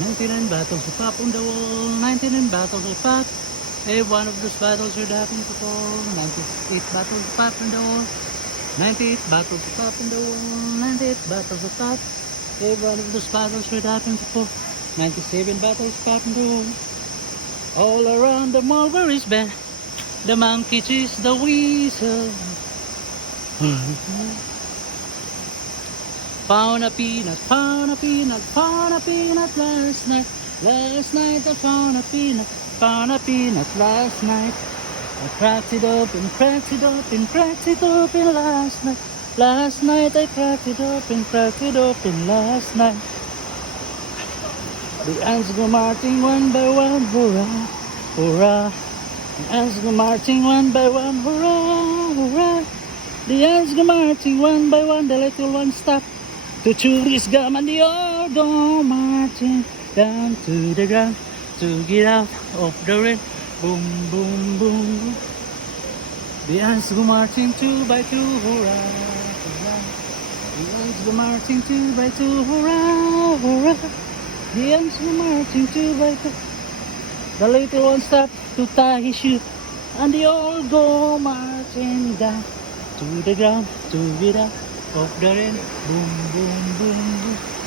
99 battles of pop on the wall, 99 battles of pop. Every one of those battles should happen to fall. 98 battles of pop on the wall, 98 battles of pop on the wall, 98 battles of pop. Every one of those battles should happen to fall. 97 battles of pop on the wall. All around the mulberries bed, the monkey chased the weasel. Found a peanut, found a peanut, found a peanut last night. Last night I found a peanut last night. I cracked it open, cracked it open, cracked it open last night. Last night I cracked it open last night. The ants go marching one by one, hurrah, hurrah. The ants go marching one by one, hurrah, hurrah. The ants go marching one by one, the little ones stop to chew his gum, and they all go marching down to the ground to get out of the rain. Boom, boom, boom. The ants go marching two by two, hurrah, hurrah. The ants go marching two by two, hurrah, hurrah. The ants go marching two by two. The little one stopped to tie his shoe, and they all go marching down to the ground to get out of the rain. Boom, boom, boom, boom.